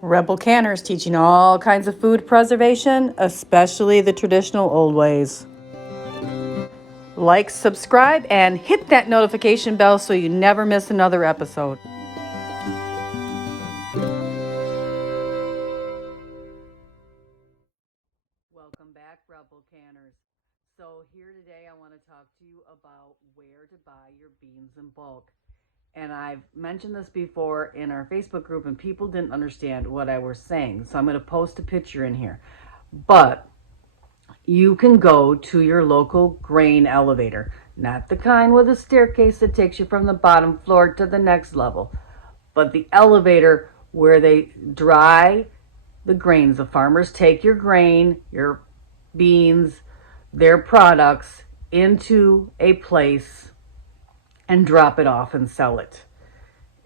Rebel Canners teaching all kinds of food preservation, especially the traditional old ways. Like, subscribe, and hit that notification bell so you never miss another episode. Welcome back, Rebel Canners. So here today I want to talk to you about where to buy your beans in bulk. And I've mentioned this before in our Facebook group, and people didn't understand what I was saying. So I'm going to post a picture in here. But you can go to your local grain elevator, not the kind with a staircase that takes you from the bottom floor to the next level, but the elevator where they dry the grains. The farmers take your grain, your beans, their products into a place and drop it off and sell it.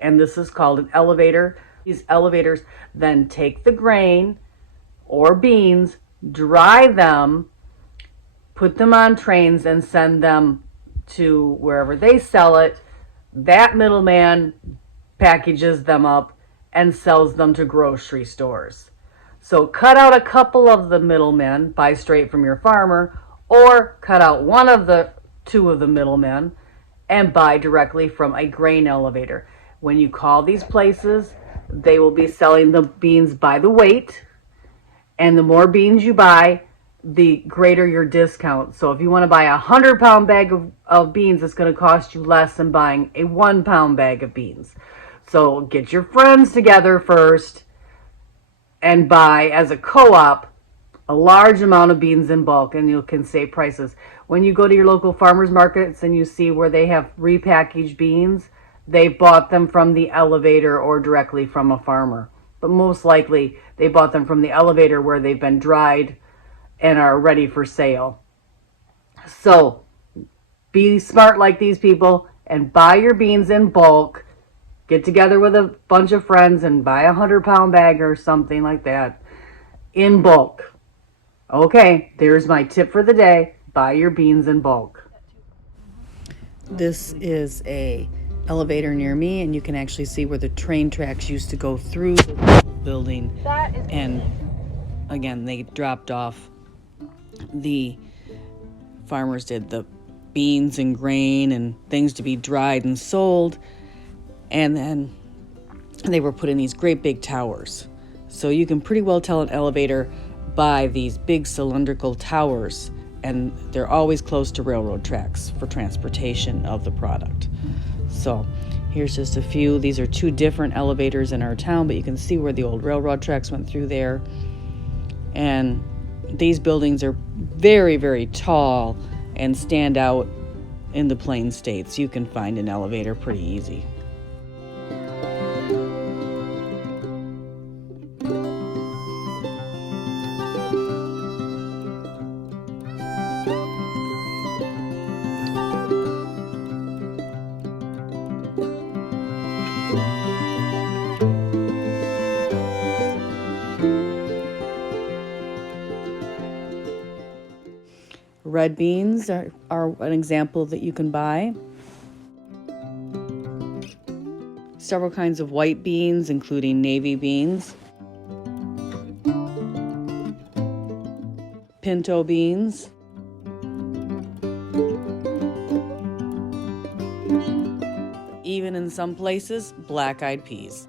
And this is called an elevator. These elevators then take the grain or beans, dry them, put them on trains, and send them to wherever they sell it. That middleman packages them up and sells them to grocery stores. So cut out a couple of the middlemen, buy straight from your farmer, or cut out one of the two of the middlemen and buy directly from a grain elevator. When you call these places, they will be selling the beans by the weight, and the more beans you buy, the greater your discount. So if you want to buy a 100-pound bag of beans, it's going to cost you less than buying a 1-pound bag of beans. So get your friends together first and buy, as a co-op, a large amount of beans in bulk, and you can save prices. When you go to your local farmers markets and you see where they have repackaged beans, they bought them from the elevator or directly from a farmer. But most likely they bought them from the elevator where they've been dried and are ready for sale. So be smart like these people and buy your beans in bulk. Get together with a bunch of friends and buy a 100-pound bag or something like that in bulk. Okay, there's my tip for the day. Buy your beans in bulk. This is a elevator near me, and you can actually see where the train tracks used to go through the building. And again, they dropped off, the farmers did, the beans and grain and things to be dried and sold, and then they were put in these great big towers. So you can pretty well tell an elevator by these big cylindrical towers, and they're always close to railroad tracks for transportation of the product. So here's just a few. These are two different elevators in our town, but you can see where the old railroad tracks went through there. And these buildings are very, very tall and stand out in the Plain States. You can find an elevator pretty easy. Red beans are an example that you can buy. Several kinds of white beans, including navy beans, pinto beans, even in some places, black-eyed peas.